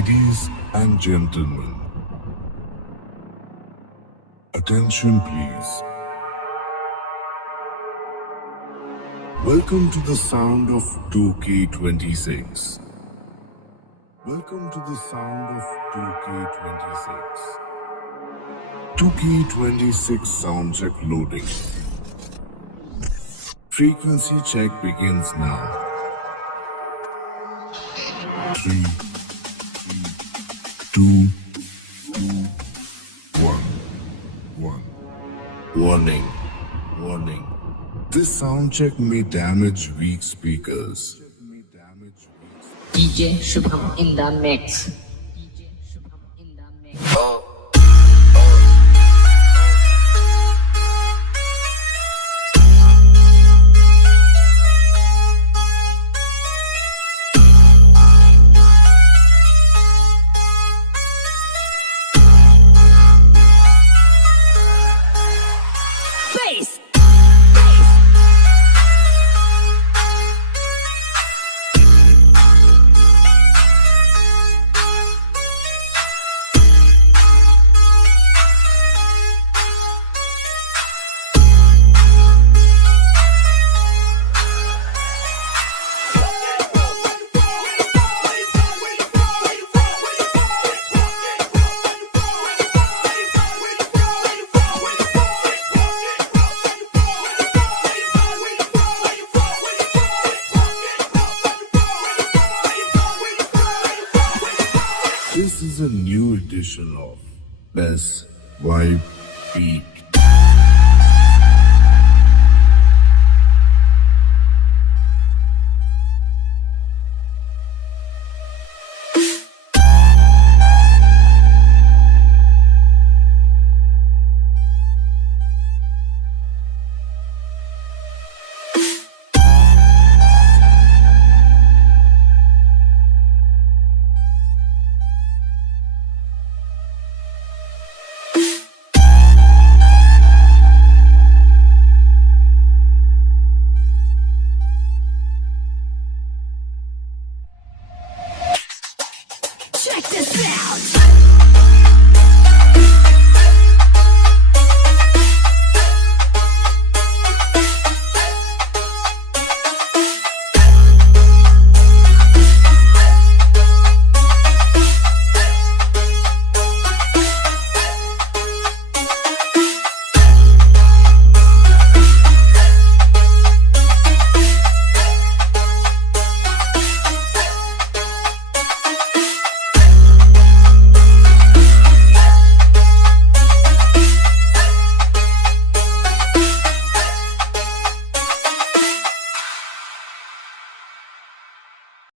Ladies and gentlemen, attention please. Welcome to the sound of 2K26. Welcome to the sound of 2K26. 2K26 sound check loading. Frequency check begins now. 3, 2, 1. Warning. This sound check may damage weak speakers. DJ Shubham in the mix. This is a new edition of Best Vibe Beat.